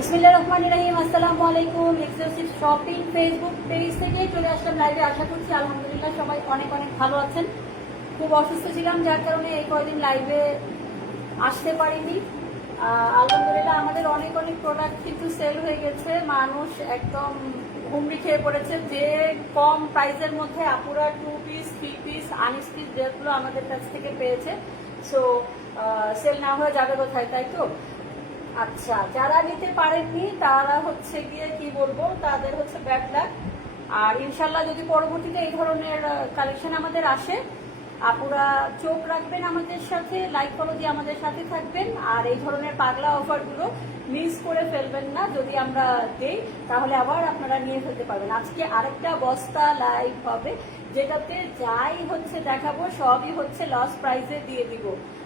বিসমিল্লাহির রহমানির রহিম। আসসালামু আলাইকুম। এক্সক্লুসিভ শপিং ফেসবুক পেজ থেকে চলে আসলাম লাইভে। আশা করছি আলহামদুলিল্লাহ সবাই অনেক অনেক ভালো আছেন। খুব অসুস্থ ছিলাম, যার কারণে এই কয়দিন লাইভে আসতে পারিনি। আলহামদুলিল্লাহ আমাদের অনেক অনেক প্রোডাক্ট কিন্তু সেল হয়ে গেছে। মানুষ একদম হুমড়ি খেয়ে পড়েছে যে কম প্রাইসের মধ্যে আপুরা 2 পিস 3 পিস আনস্টিচ ড্রেসগুলো আমাদের কাছ থেকে পেয়েছে। সো সেল না হয়ে যাবে কোথায়, তাই তো? আচ্ছা, যারা নিতে পারেননি তারা হচ্ছে গিয়ে কি বলবো, তাদের হচ্ছে ব্যাড লাক। আর ইনশাল্লাহ যদি পরবর্তীতে এই ধরনের কালেকশন আমাদের আসে, আপুরা চোখ রাখবেন আমাদের সাথে, লাইক ফলো দিয়ে আমাদের সাথে থাকবেন। আর এই ধরনের পাগলা অফারগুলো মিস করে ফেলবেন না। যদি আমরা দেই তাহলে আবার আপনারা নিয়ে ফেলতে পারবেন। আজকে আরেকটা বস্তা লাইভ হবে, যেটাতে যাই হচ্ছে দেখাবো সবই হচ্ছে লস প্রাইসে দিয়ে দিব।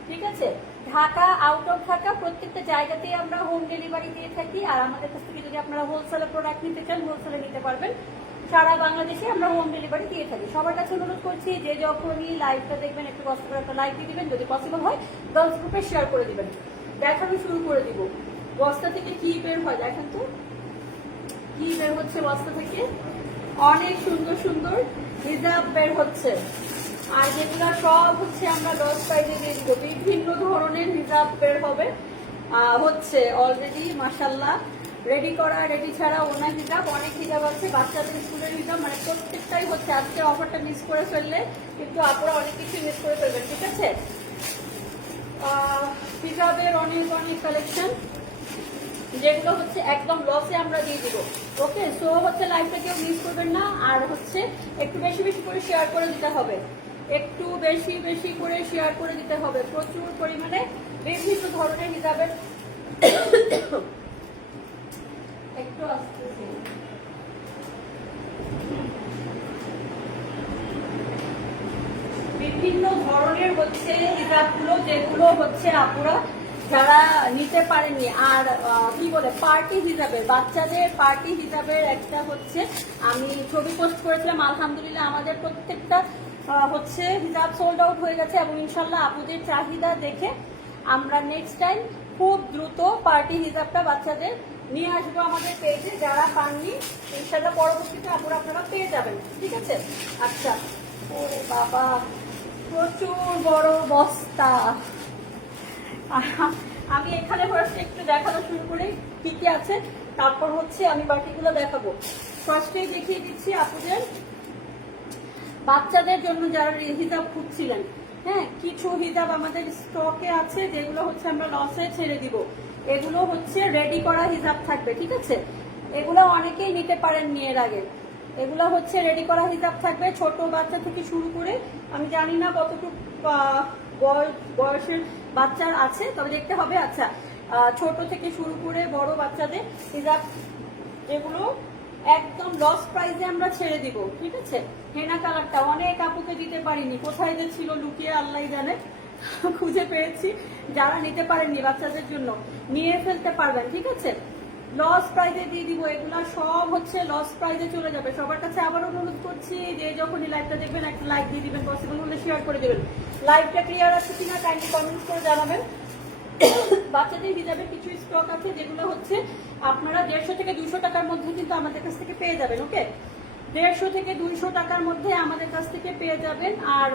ঠিক আছে? ঢাকা, আউট অফ ঢাকা প্রত্যেকটা জায়গাতেই আমরা হোম ডেলিভারি দিয়ে থাকি। আর আমাদের কাছ থেকে যদি আপনারা হোলসেলে প্রোডাক্ট নিতে চান, হোলসেলে নিতে পারবেন। সারা বাংলাদেশে আমরা হোম ডেলিভারি দিয়ে থাকি। সবার কাছে অনুরোধ করছি, যে যখনই লাইভটা দেখবেন একটু কষ্ট করে একটা লাইক দিয়ে দিবেন, যদি পসিবল হয় 10 গ্রুপে শেয়ার করে দিবেন। দেখানো শুরু করে দিব। বস্তা থেকে কি বের হয় দেখেন তো, কি বের হচ্ছে বস্তা থেকে। অনেক সুন্দর সুন্দর হিজাব বের হচ্ছে। আর যেগুলো সব হচ্ছে আমরা 10 প্রাইজে দিয়ে দিব। বিভিন্ন ধরনের হিজাব বের হবে হচ্ছে অলরেডি মাশাল্লাহ রেডি করা, রেডি ছাড়া ওনা হিজাব, অনেক হিজাব আছে। বাচ্চাদের স্কুলের হিজাব, মানে প্রত্যেকটাই হচ্ছে। আজকে অফারটা মিস করে ফেললে কিন্তু আপনারা অনেক কিছু মিস করে ফেলবেন। ঠিক আছে? হিজাবের অনেক অনেক কালেকশন, যেগুলো হচ্ছে একদম লসে আমরা দিয়ে দিব। ওকে, সো হচ্ছে লাইভটা কেউ মিস করবেন না। আর হচ্ছে একটু বেশি বেশি করে শেয়ার করে দিতে হবে, একটু বেশি বেশি করে শেয়ার করে দিতে হবে। প্রচুর পরিমাণে বিভিন্ন ধরনের হিসাবের একটু আসতেছে। বিভিন্ন ধরনের হচ্ছে হিসাবগুলো, যেগুলো হচ্ছে আপুরা যারা নিতে পারেননি। আর কি বলে পার্টি হিসাবে, বাচ্চাদের পার্টি হিসাবের একটা হচ্ছে আমি ছবি পোস্ট করেছিলাম। আলহামদুলিল্লাহ আমাদের প্রত্যেকটা হচ্ছে হিসাব সোল্ড আউট হয়ে গেছে। এবং ইনশাল্লাহ আপুদের চাহিদা দেখে আমরা নেক্সট টাইম খুব দ্রুত পার্টি হিসাবটা বাচ্চাদের নিয়ে আসবো আমাদের পেজে। যারা পাননি ইনশাল্লাহ পরবর্তীতে আপুরা আপনারা পেয়ে যাবেন। ঠিক আছে? আচ্ছা, ও বাবা প্রচুর বড় বস্তা। আমি এখানে ফার্স্ট একটু দেখানো শুরু করি কি কি আছে, তারপর হচ্ছে আমি বাকিগুলো দেখাবো। ফার্স্টেই দেখিয়ে দিচ্ছি আপুদের বাচ্চাদের জন্য যারা হিজাব খুঁজছিলেন। হ্যাঁ, কিছু হিজাব আমাদের স্টকে আছে, যেগুলো হচ্ছে আমরা লসে ছেড়ে দিব। এগুলো হচ্ছে রেডি করা হিজাব থাকবে। ঠিক আছে? এগুলো অনেকেই নিতে পারেননি এর আগে। এগুলো হচ্ছে রেডি করা হিজাব থাকবে, ছোট বাচ্চা থেকে শুরু করে, আমি জানি না কতটুকু বয়সের বাচ্চার আছে, তবে দেখতে হবে। আচ্ছা, ছোট থেকে শুরু করে বড় বাচ্চাদের হিজাব, যেগুলো একদম লস প্রাইসে আমরা ছেড়ে দিব। ঠিক আছে? হেনা কালারটা অনেক আপুকে দিতে পারিনি, কোথায় যে ছিল লুকিয়ে আল্লাহ জানে, খুঁজে পেয়েছি। যারা নিতে পারেননি বাচ্চাদের জন্য নিয়ে ফেলতে পারবেন। ঠিক আছে? লস প্রাইজে দিয়ে দিব। এগুলা সব হচ্ছে লস প্রাইজে চলে যাবে। সবার কাছে আবার অনুরোধ করছি, যে যখনই লাইভটা দেখবেন একটা লাইক দিয়ে দিবেন, পসিবল হলে শেয়ার করে দেবেন। লাইভটা ক্লিয়ার আছে কিনা কাইন্ডলি কমেন্টস করে জানাবেন। বাচ্চাদের হিজাবের কিছু স্টক আছে, যেগুলো হচ্ছে আপনারা 150 থেকে 200 টাকার মধ্যে কিন্তু আমাদের কাছ থেকে পেয়ে যাবেন। ওকে, 150 থেকে 200 টাকার মধ্যে আমাদের কাছ থেকে পেয়ে যাবেন। আর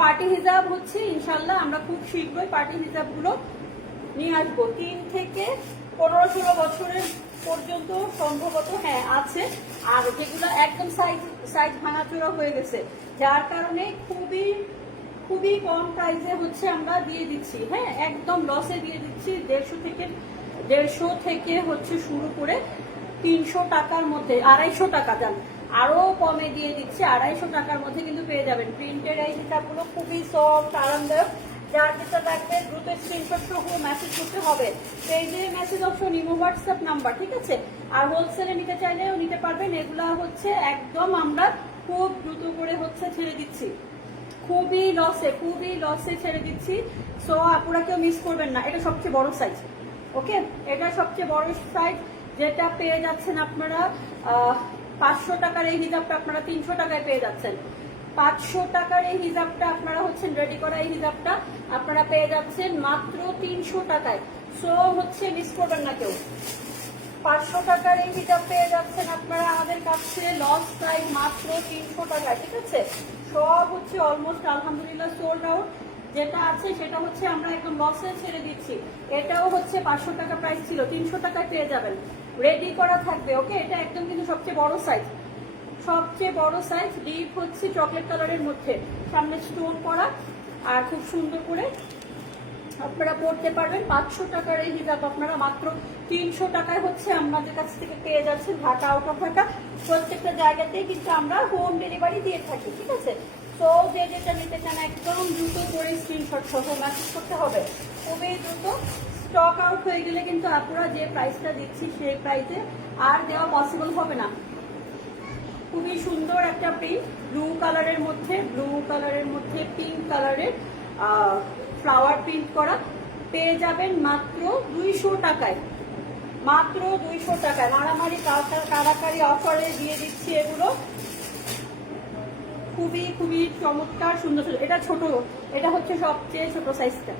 পার্টি হিজাব হচ্ছে ইনশাল্লাহ আমরা খুব শীঘ্রই পার্টি হিজাবগুলো নিয়ে আসবো। 3 থেকে 15-16 বছরের পর্যন্ত সম্ভবত হ্যাঁ আছে। আর যেগুলো একদম সাইজ ভাঙাচোরা হয়ে গেছে, যার কারণে খুবই খুবই কম প্রাইসে হচ্ছে আমরা দিয়ে দিচ্ছি। হ্যাঁ, একদম লসে দিয়ে দিচ্ছি। 150 থেকে হচ্ছে শুরু করে 300 টাকার মধ্যে, 250 টাকা যান, আরো কমে দিয়ে দিচ্ছি। 250 টাকার মধ্যে কিন্তু পেয়ে যাবেন। প্রিন্টের এই হিসাবগুলো খুবই সফট, আরামদায়ক। যার যেটা লাগবে দ্রুত স্ক্রিনশট সহ মেসেজ করতে হবে। পেজে message option, imo, WhatsApp number. ঠিক আছে? আর হোলসেলে নিতে চাইলেও নিতে পারবেন। এগুলা হচ্ছে একদম আমরা খুব দ্রুত করে হচ্ছে ছেড়ে দিচ্ছি, খুবই লসে ছেড়ে দিচ্ছি। সো আপুরা কেউ মিস করবেন না। এটা সবচেয়ে বড় সাইজ। ওকে, এটা সবচেয়ে বড় সাইজ, যেটা পেয়ে যাচ্ছেন আপনারা 500 টাকার এই হিজাবটা আপনারা 300 টাকায় পেয়ে যাচ্ছেন। 500 টাকার এই হিজাবটা আপনারা হচ্ছেন রেডি করা এই হিজাবটা আপনারা পেয়ে যাচ্ছেন মাত্র 300 টাকায়। সো হচ্ছে মিস করবেন না কেউ। 500 টাকার এই হিজাব পেয়ে যাচ্ছেন আপনারা আমাদের কাছে লস প্রাইস মাত্র 300 টাকায়। ঠিক আছে, সব হচ্ছে অলমোস্ট আলহামদুলিল্লাহ সোল্ড আউট। যেটা আছে সেটা হচ্ছে আমরা একদম লসে ছেড়ে দিচ্ছি। এটাও হচ্ছে 500 টাকা প্রাইস ছিল, 300 টাকায় পেয়ে যাবেন, রেডি করা থাকবে। ওকে, এটা একদম কিন্তু সবচেয়ে বড় সাইজ, সবচেয়ে বড় সাইজ। ডিপ হচ্ছে চকলেট কালারের মধ্যে, সামনে স্টোন করা, আর খুব সুন্দর করে আপনারা পড়তে পারবেন। 500 টাকার এই হিজাব আপনারা মাত্র 300 টাকায় হচ্ছে আমাদের কাছ থেকে পেয়ে যাচ্ছেন। ঢাকা, আউট অফ ঢাকা প্রত্যেকটা জায়গাতেই কিন্তু আমরা হোম ডেলিভারি দিয়ে থাকি। ঠিক আছে, তো যে যেটা নিতে চান একদম দ্রুত করে স্ক্রিনশট সহ মেসেজ করতে হবে, খুবই দ্রুত। স্টক আউট হয়ে গেলে কিন্তু আপনারা যে প্রাইসটা দিচ্ছি সেই প্রাইসে আর দেওয়া পসিবল হবে না। খুবই সুন্দর একটা প্রিন্ট, ব্লু কালারের মধ্যে পিঙ্ক কালারের ফ্লাওয়ার প্রিন্ট করা পেয়ে যাবেন মাত্র 200 টাকায়। মাত্র 200 টাকায় মারামারি কারাকারি অফারে দিয়ে দিচ্ছি এগুলো। খুবই খুবই চমৎকার সুন্দর। এটা ছোট, এটা হচ্ছে সবচেয়ে ছোট সাইজটা,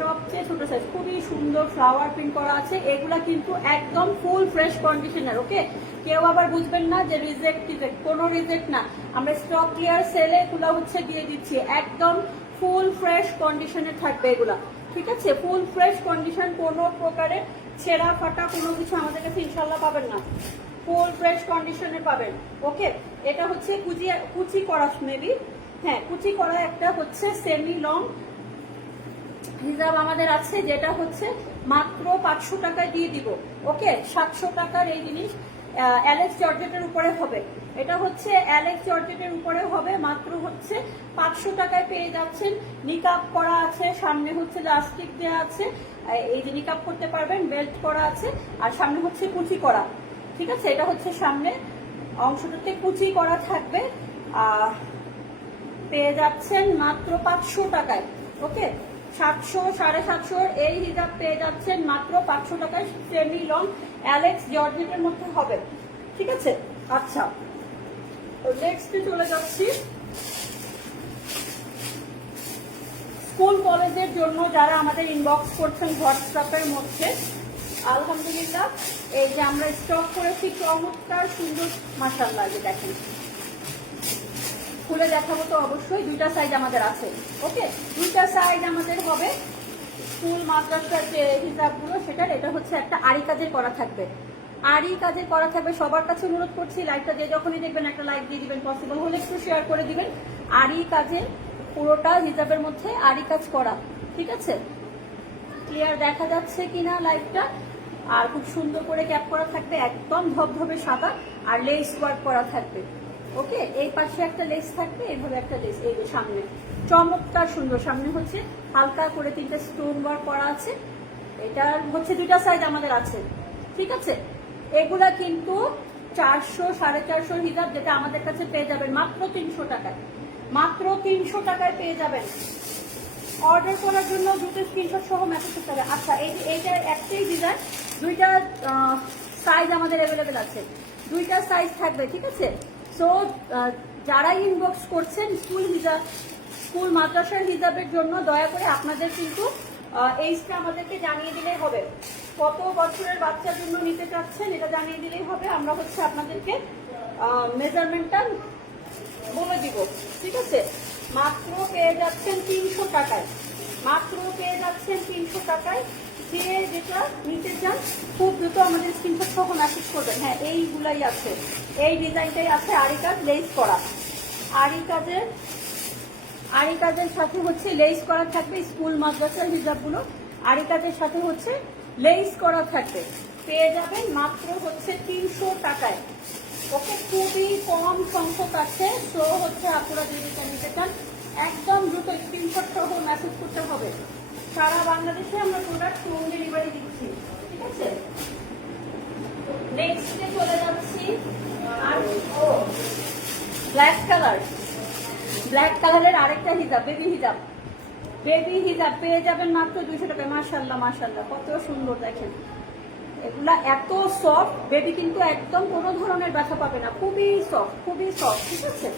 সবচেয়ে ছোট সাইজ। খুবই সুন্দর ফ্লাওয়ার প্রিন্ট করা আছে। এগুলা কিন্তু একদম ফুল ফ্রেশ কন্ডিশনার। ওকে, কেউ আবার বুঝবেন না যে রিজেক্ট, কোনো রিজেক্ট না। আমরা স্টক ক্লিয়ার সেলে এগুলা হচ্ছে দিয়ে দিচ্ছি, একদম ফুল ফ্রেশ কন্ডিশনে থাকবে এগুলা। ঠিক আছে, ফুল ফ্রেশ কন্ডিশন, কোনো প্রকারের ছেঁড়া ফাটা কোনো কিছু আমাদের কাছে ইনশাল্লাহ পাবেন না, ফুল ফ্রেশ কন্ডিশনে পাবেন। ওকে, এটা হচ্ছে কুচি করা, মেবি হ্যাঁ কুচি করা একটা হচ্ছে সেমি লং হিজাব আমাদের আছে, যেটা হচ্ছে মাত্র 500 টাকায় দিয়ে দিব। ওকে, 700 টাকার এই জিনিস অ্যালেক্স জর্জেটের উপরে হবে। এটা হচ্ছে অ্যালেক্স জর্জেটের উপরে হবে, মাত্র হচ্ছে 500 টাকায় পেয়ে যাচ্ছেন। নিকাব করা আছে, সামনে হচ্ছে লাস্টিক দেওয়া আছে, এই যে নিকাব করতে পারবেন, বেল্ট করা আছে, আর সামনে হচ্ছে কুচি করা। ঠিক আছে, এটা হচ্ছে সামনে অংশটাতে কুচি করা থাকবে, পেয়ে যাচ্ছেন মাত্র 500 টাকায়। ওকে, 700 750 এই হিজাব পেয়ে যাচ্ছেন মাত্র 500 টাকায়, সেমি লং অ্যালেক্স জর্জেটের মধ্যে হবে। ঠিক আছে, আচ্ছা নেক্সটে চলে যাচ্ছি। স্কুল কলেজের জন্য যারা আমাদের ইনবক্স করছেন হোয়াটসঅ্যাপের মধ্যে, আলহামদুলিল্লাহ এই যে আমরা স্টক করেছি চমৎকার সুন্দর, মাশাআল্লাহ দেখেন, খুলে দেখাবো তো অবশ্যই। দুইটা সাইজ আমাদের আছে। ওকে, দুইটা সাইজ আমাদের হবে। স্কুল মাদ্রাসার যে হিসাবগুলো সেটার, এটা হচ্ছে একটা আরি কাজের করা থাকবে, আরি কাজের করা থাকবে। সবার কাছে অনুরোধ করছি, লাইকটা দিয়ে যখনই দেখবেন একটা লাইক দিয়ে দিবেন, পসিবল হলে একটু শেয়ার করে দিবেন। আরি কাজের পুরোটা হিসাবের মধ্যে আরি কাজ করা। ঠিক আছে, ক্লিয়ার দেখা যাচ্ছে কিনা লাইকটা? আর খুব সুন্দর করে ক্যাপ করা থাকবে, একদম ধবধবে সাদা, আর লেস ওয়ার্ক করা থাকবে। ওকে, এই পাশে একটা লেস থাকবে, এইভাবে একটা লেস, এই যে সামনে চমৎকার সুন্দর, সামনে হচ্ছে হালকা করে 3টা স্টোন ওয়ার্ক করা আছে। এটার হচ্ছে 2টা সাইজ আমাদের আছে। ঠিক আছে, এগুলা কিন্তু 400 450 হিসাব, যেটা আমাদের কাছে পেয়ে যাবেন মাত্র 300 টাকায়। মাত্র 300 টাকায় পেয়ে যাবেন। অর্ডার করার জন্য দুটো স্ক্রিনশট সহ মেসেজ করতে হবে। আচ্ছা, এইটা একটাই ডিজাইন, 2টা সাইজ আমাদের অ্যাভেলেবেল আছে, 2টা সাইজ থাকবে। ঠিক আছে, সো যারা ইনবক্স করছেন স্কুল মাদ্রাসার হিজাবের জন্য, দয়া করে আপনাদের কিন্তু এইজটা আমাদেরকে জানিয়ে দিলেই হবে। কত বছরের বাচ্চার জন্য নিতে চাচ্ছেন এটা জানিয়ে দিলেই হবে, আমরা হচ্ছে আপনাদেরকে মেজারমেন্টটা বলে দিব। ঠিক আছে, মাত্র পেয়ে যাচ্ছেন 300 টাকায়, মাত্র পেয়ে যাচ্ছেন 300 টাকায়। যে যেটা নিতে চান খুব দ্রুত আমাদের স্ক্রিনশট সহ মেসেজ করবেন। হ্যাঁ, এইগুলাই আছে, এই ডিজাইনটাই আছে, আরি কাজ লেস করা। আরি কাজের সাথে হচ্ছে লেস করা থাকবে। স্কুল মাদ্রাসার হিজাবগুলো আরি কাজের সাথে হচ্ছে লেস করা থাকবে, পেয়ে যাবেন মাত্র হচ্ছে 300 টাকায়। ওকে, খুবই কম সংখ্যক আছে, তো হচ্ছে আপনারা যদি নিতে চান একদম দ্রুত স্ক্রিনশট সহ মেসেজ করতে হবে। সারা বাংলাদেশে আমরা প্রোডাক্ট হোম ডেলিভারি দিচ্ছি। ঠিক আছে, নেক্সটে চলে যাচ্ছি। আর ব্ল্যাক কালারের আরেকটা হিজাব, বেবি হিজাব পেয়ে যাবেন মাত্র 200 টাকায়। মাশাআল্লাহ মাশাআল্লাহ, কত সুন্দর দেখেন, এগুলা এত সফট, বেবি কিন্তু একদম কোনো ধরনের ব্যথা পাবে না, খুবই সফট খুবই সফট। ঠিক আছে,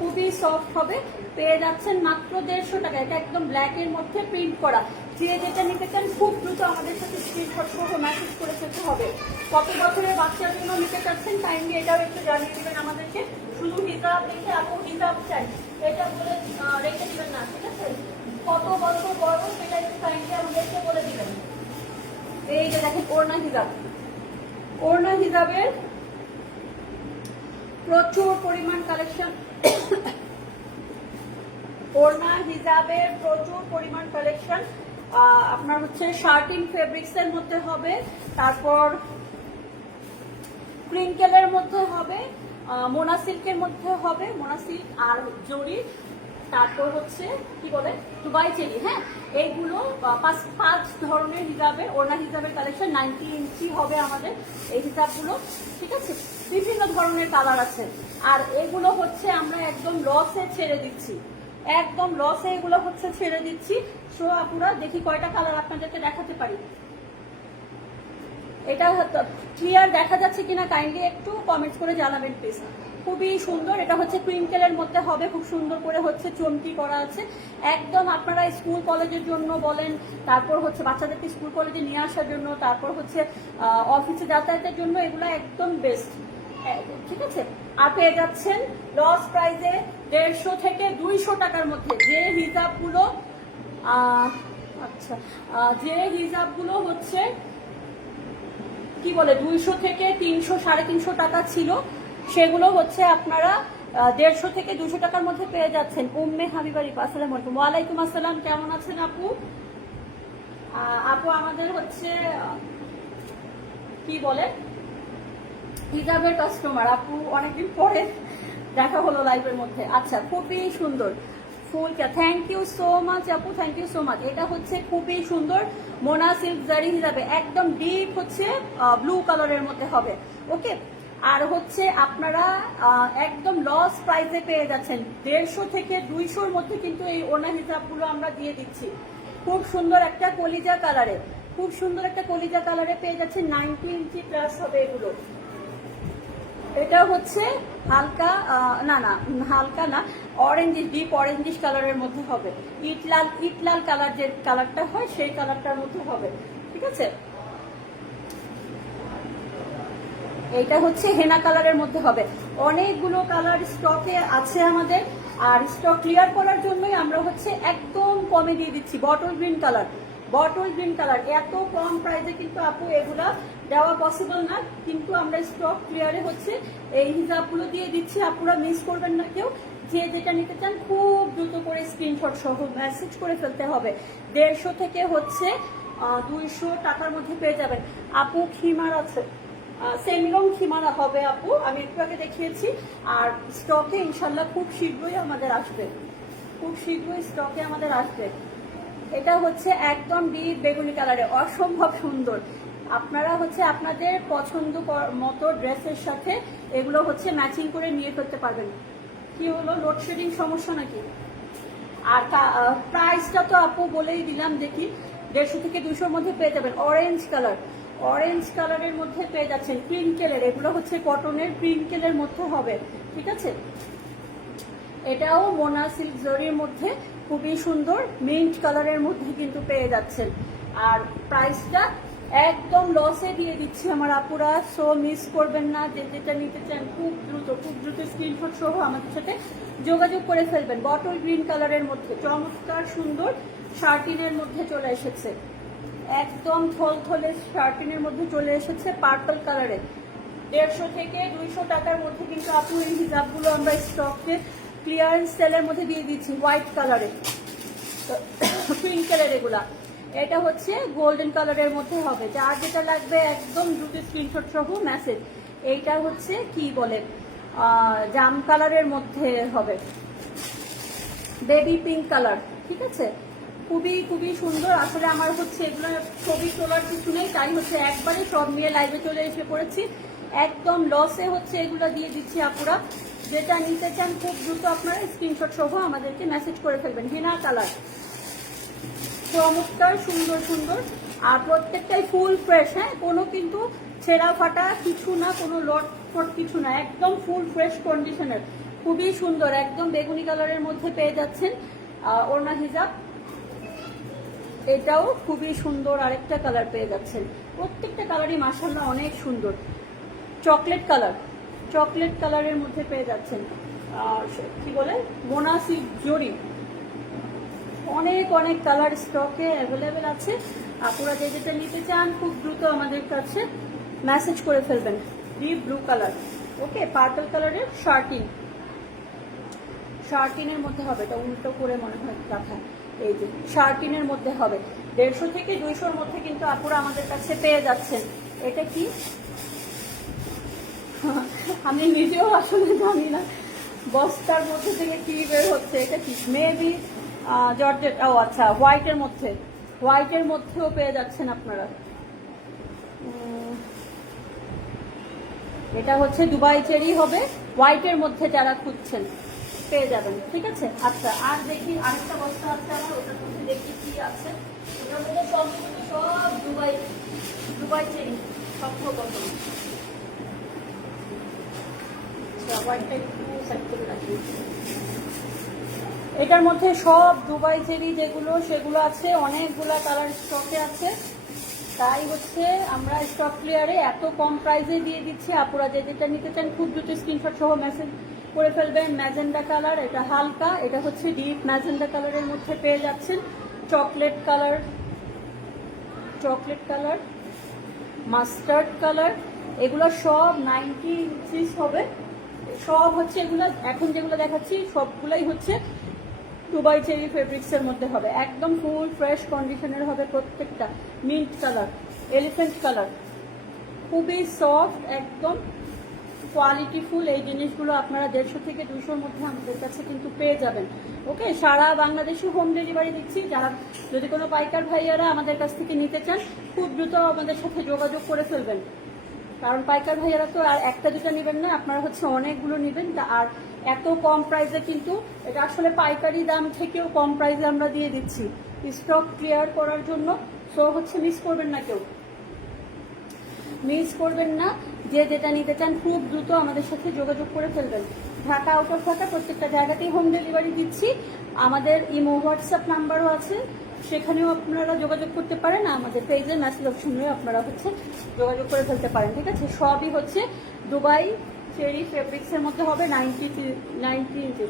খুবই সফট হবে, পেয়ে যাচ্ছেন মাত্র 150 টাকা। এটা একদম ব্ল্যাক এর মধ্যে প্রিন্ট করা। যে যেটা নিতে চান খুব দ্রুত আমাদের সাথে স্ক্রিনশট সহ মেসেজ করে ফেলতে হবে। কত বছরের বাচ্চার জন্য নিতে চাচ্ছেন কাইন্ডলি এটাও একটু জানিয়ে দিবেন আমাদেরকে। শুধু হিসাব দেখে আপু হিসাব চাই এটা বলে রেখে দিবেন না, ঠিক আছে? কত বছর বড় সেটা একটু কাইন্ডলি আমাদেরকে বলে দিবেন। এই যে দেখেন ওড়না হিজাব, ওড়না হিজাবের প্রচুর পরিমাণ কালেকশন, ওড়না হিজাবের প্রচুর পরিমাণ কালেকশন। আপনার হচ্ছে শার্টিং ফেব্রিক্স এর মধ্যে হবে, তারপর ক্রিঙ্কেলের মধ্যে হবে, মোনা সিল্কের মধ্যে হবে, মোনা সিল্ক আর জরি, তারপর হচ্ছে কি বলে দুবাই চেরি। হ্যাঁ, এইগুলো পাঁচ ধরনের হিজাবের ওড়না হিজাবের কালেকশন। 90 ইঞ্চি হবে আমাদের এই হিজাবগুলো, ঠিক আছে? বিভিন্ন ধরনের কালার আছে। আর এগুলো হচ্ছে আমরা একদম লসে ছেড়ে দিচ্ছি, একদম লসে এগুলো হচ্ছে ছেড়ে দিচ্ছি। সো আপুরা দেখি কয়টা কালার আপনাদেরকে দেখাতে পারি। এটা ক্লিয়ার দেখা যাচ্ছে কিনা কাইন্ডলি একটু কমেন্ট করে জানাবেন প্লিজ। খুবই সুন্দর, এটা হচ্ছে ক্রিঙ্কেলের মধ্যে হবে, খুব সুন্দর করে হচ্ছে চমকি করা আছে। একদম আপনারা স্কুল কলেজের জন্য বলেন, তারপর হচ্ছে বাচ্চাদেরকে স্কুল কলেজে নিয়ে আসার জন্য, তারপর হচ্ছে অফিসে যাতায়াতের জন্য এগুলো একদম বেস্ট, ঠিক আছে? আর পেয়ে যাচ্ছেন লস প্রাইসে 150 থেকে 200 টাকার মধ্যে যে হিজাবগুলো, আচ্ছা যে হিজাবগুলো হচ্ছে কি বলে 200 থেকে 300 350 টাকা ছিল, সেগুলো হচ্ছে আপনারা 150 থেকে 200 টাকার মধ্যে পেয়ে যাচ্ছেন। উম্মে হাবিবা রিপা, আসসালামু আলাইকুম। ওয়ালাইকুম আসসালাম, কেমন আছেন আপু? আপু আমাদের হচ্ছে কি বলে হিজাবের কাস্টমার, আপু অনেকদিন পরে দেখা হলো লাইভের মধ্যে। আচ্ছা, খুবই সুন্দর ফুল, থ্যাংক ইউ সো মাচ আপু, থ্যাংক ইউ সো মাচ। এটা হচ্ছে খুবই সুন্দর মোনা সিল্ক জারি হিজাবে, একদম ডিপ হচ্ছে ব্লু কালারের মধ্যে হবে, ওকে? আর হচ্ছে আপনারা একদম লস প্রাইসে পেয়ে যাচ্ছেন, 150 থেকে 200-র মধ্যে কিন্তু এই ওনা হিজাবগুলো আমরা দিয়ে দিচ্ছি। খুব সুন্দর একটা কলিজা কালারে, খুব সুন্দর একটা কলিজা কালারে পেয়ে যাচ্ছেন। 90 ইঞ্চি প্লাস হবে এগুলো। এটা হচ্ছে হালকা হালকা না, অরেঞ্জিশ, ডিপ অরেঞ্জিশ কালারের মধ্যে হবে। ইটলাল কালার, যে কালারটা হয় সেই কালারটার মধ্যে হবে, ঠিক আছে? এইটা হচ্ছে হেনা কালারের মধ্যে হবে। অনেকগুলো কালার স্টকে আছে আমাদের, আর স্টক ক্লিয়ার করার জন্যই আমরা হচ্ছে একদম কমে দিয়ে দিচ্ছি। Bottle green colour, bottle green colour এত কম প্রাইসে কিন্তু আপু এগুলা দেওয়া পসিবল না, কিন্তু আমরা স্টক ক্লিয়ারে হচ্ছে এই হিসাবগুলো দিয়ে দিচ্ছি। আপুরা মিস করবেন না কেউ, যে যেটা নিতে চান খুব দ্রুত করে স্ক্রিনশট সহ মেসেজ করে ফেলতে হবে। 150 থেকে হচ্ছে 200 টাকার মধ্যে পেয়ে যাবেন। আপু খিমার আছে, সেমিলং খিমারা হবে আপু, আমি একটু আগে দেখিয়েছি। আর স্টকে ইনশাল্লাহ খুব শীঘ্রই আমাদের আসবে, খুব শীঘ্রই স্টকে আমাদের আসবে। এটা হচ্ছে একদম ডিপ বেগুনি কালারে, অসম্ভব সুন্দর। আপনারা হচ্ছে আপনাদের পছন্দ মতো ড্রেসের সাথে এগুলো হচ্ছে ম্যাচিং করে নিয়ে ফেলতে পারবেন। কি হলো, লোডশেডিং সমস্যা নাকি? আর প্রাইসটা তো আপু বলেই দিলাম, দেখি 150 থেকে 200-র মধ্যে পেয়ে যাবেন। অরেঞ্জ কালার, অরেঞ্জ কালারের মধ্যে পেয়ে যাচ্ছেন ক্রিঙ্কেলের, এগুলো হচ্ছে কটনের ক্রিঙ্কেলের মধ্যে হবে, ঠিক আছে? এটাও মোনা সিল্ক জরির মধ্যে খুবই সুন্দর মিন্ট কালারের মধ্যে কিন্তু পেয়ে যাচ্ছেন। আর প্রাইসটা একদম লসে দিয়ে দিচ্ছি আমার আপুরা, সো মিস করবেন না। যে যেটা নিতে চান খুব দ্রুত স্ক্রিনশট সহ আমাদের সাথে যোগাযোগ করে ফেলবেন। বটল গ্রিন কালারের মধ্যে চমৎকার সুন্দর শার্টিনের মধ্যে চলে এসেছে, একদম থলথলে শার্টিনের মধ্যে চলে এসেছে পার্পল কালারে। 150 থেকে 200 টাকার মধ্যে কিন্তু আপু এই হিজাবগুলো আমরা স্টকে ক্লিয়ারেন্স সেলের মধ্যে দিয়ে দিচ্ছি। হোয়াইট কালারে, ক্রিঙ্কেলের এগুলা। এটা হচ্ছে গোল্ডেন কালারের মধ্যে হবে, যার যেটা লাগবে একদম দ্রুত স্ক্রিনশট সহ মেসেজ। এইটা হচ্ছে কি বলে জাম কালারের মধ্যে হবে, বেবি পিঙ্ক কালার, ঠিক আছে? খুবই সুন্দর। আসলে আমার হচ্ছে এগুলো ছবি তোলার কিছু নেই, তাই হচ্ছে একবারে সব নিয়ে লাইভে চলে এসে পড়েছি। একদম লসে হচ্ছে এগুলো দিয়ে দিচ্ছি আপুরা। যেটা নিতে চান খুব দ্রুত আপনারা স্ক্রিনশট সহ আমাদেরকে মেসেজ করে ফেলবেন। হেনা কালার, চমৎকার সুন্দর। আর প্রত্যেকটাই ফুল ফ্রেশ, হ্যাঁ, কোনো কিন্তু ছেঁড়া ফাটা কিছু না, কোনো লট ফট কিছু না, একদম ফুল ফ্রেশ কন্ডিশনের। খুবই সুন্দর, একদম বেগুনি কালারের মধ্যে পেয়ে যাচ্ছেন। ওড়না হিজাব, এটাও খুবই সুন্দর আরেকটা কালার পেয়ে যাচ্ছেন। প্রত্যেকটা কালারই মাশাআল্লাহ অনেক সুন্দর। চকলেট কালার, চকলেট কালারের মধ্যে পেয়ে যাচ্ছেন। কি বলে, মোনাসি জরি, অনেক অনেক কালার স্টকে অ্যাভেলেবেল আছে। আপনারা যে যেটা নিতে চান খুব দ্রুত আমাদের কাছে মেসেজ করে ফেলবেন। ডিপ ব্লু কালার, ওকে, পার্পল কালারের শার্টিন, শার্টিনের মধ্যে হবে, এটা উল্টো করে মনে হয় রাখা, এই যে শার্টিনের মধ্যে হবে। 150 থেকে 200-র মধ্যে কিন্তু আপুরা আমাদের কাছে পেয়ে যাচ্ছেন। এটা কি আমি নিজেও আসলে জানি না বস্তার মধ্যে থেকে কি বের হচ্ছে। এটা কি মেবি জর্জেট, ও আচ্ছা, হোয়াইটের মধ্যে, হোয়াইটের মধ্যেও পেয়ে যাচ্ছেন আপনারা। এটা হচ্ছে দুবাই চেরি হবে, হোয়াইটের মধ্যে যারা খুঁজছেন পেয়ে যাবেন, ঠিক আছে। আচ্ছা, আর দেখি আরেকটা বস্তা আছে আমার, ওটার মধ্যে দেখি কি আছে। ওটার মধ্যে সব দুবাই, দুবাই চেরি সব কত। হোয়াইটটা একটু সাইড করে রাখি। এটার মধ্যে সব দুবাই চেরি যেগুলো সেগুলো আছে, অনেকগুলা কালার স্টকে আছে। তাই হচ্ছে আমরা স্টক ক্লিয়ারে এত কম প্রাইসে দিয়ে দিচ্ছি। আপুরা যে যেটা নিতে চান খুব দ্রুত স্ক্রিনশট সহ মেসেজ করে ফেলবেন। ম্যাজেন্ডা কালার, এটা হালকা, এটা হচ্ছে ডিপ ম্যাজেন্ডা কালারের মধ্যে পেয়ে যাচ্ছেন। Chocolate colour, chocolate colour, mustard colour, এগুলো সব 90 ইঞ্চিস হবে। সব হচ্ছে এগুলো এখন যেগুলো দেখাচ্ছি সবগুলাই হচ্ছে দুবাই চেরি ফেব্রিক্সের মধ্যে হবে, একদম ফুল ফ্রেশ কন্ডিশনের হবে প্রত্যেকটা। মিন্ট কালার, এলিফ্যান্ট কালার, খুবই সফট, একদম কোয়ালিটি ফুল। এই জিনিসগুলো আপনারা 150 থেকে 200-র মধ্যে আমাদের কাছে কিন্তু পেয়ে যাবেন, ওকে। সারা বাংলাদেশে হোম ডেলিভারি দিচ্ছি। যারা যদি কোনো পাইকার ভাইয়ারা আমাদের কাছ থেকে নিতে চান খুব দ্রুত আমাদের সাথে যোগাযোগ করে ফেলবেন, কারণ পাইকার ভাইয়ারা তো আর একটা দুটা নেবেন না, আপনারা হচ্ছে অনেকগুলো নেবেন। আর এত কম প্রাইসে কিন্তু এটা আসলে পাইকারি দাম থেকেও কম প্রাইসে আমরা দিয়ে দিচ্ছি স্টক ক্লিয়ার করার জন্য। সো হচ্ছে মিস করবেন না, কেউ মিস করবেন না। যে যেটা নিতে চান খুব দ্রুত আমাদের সাথে যোগাযোগ করে ফেলবেন। ঢাকা, আউট অফ ঢাকা প্রত্যেকটা জায়গাতেই হোম ডেলিভারি দিচ্ছি। আমাদের ইমো হোয়াটসঅ্যাপ নাম্বারও আছে, সেখানেও আপনারা যোগাযোগ করতে পারেন। আমাদের পেজের মেসেজ অপশনেও আপনারা হচ্ছে যোগাযোগ করে ফেলতে পারেন, ঠিক আছে। সবই হচ্ছে দুবাই চেরি ফেব্রিক্সের মধ্যে হবে, 90 ইঞ্চি।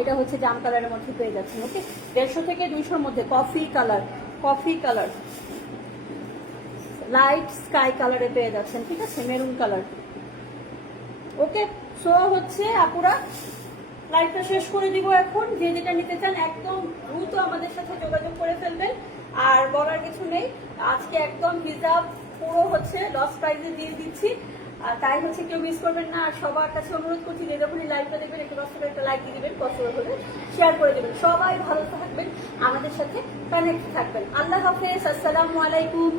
এটা হচ্ছে জাম কালারের মধ্যে পেয়ে যাচ্ছেন, ওকে। 150 থেকে 200-র মধ্যে coffee colour, coffee colour, light sky কালারে পেয়ে যাচ্ছেন, ঠিক আছে, মেরুন কালার, ওকে। সো হচ্ছে আপুরা লাইভটা শেষ করে দিব এখন। যে যেটা নিতে চান একদম দ্রুত আমাদের সাথে যোগাযোগ করে ফেলবেন। আর বলার কিছু নেই, আজকে একদম হিজাব পুরো হচ্ছে লস প্রাইসে দিয়ে দিচ্ছি। আর তাই হচ্ছে কেউ মিস করবেন না। আর সবার কাছে অনুরোধ করছি যে যখনই লাইভটা দেখবেন একটু কষ্ট করে একটা লাইক দিয়ে দেবেন, কষ্ট হলে শেয়ার করে দেবেন। সবাই ভালো থাকবেন, আমাদের সাথে কানেক্ট থাকবেন। আল্লাহ হাফেজ, আসসালামু আলাইকুম।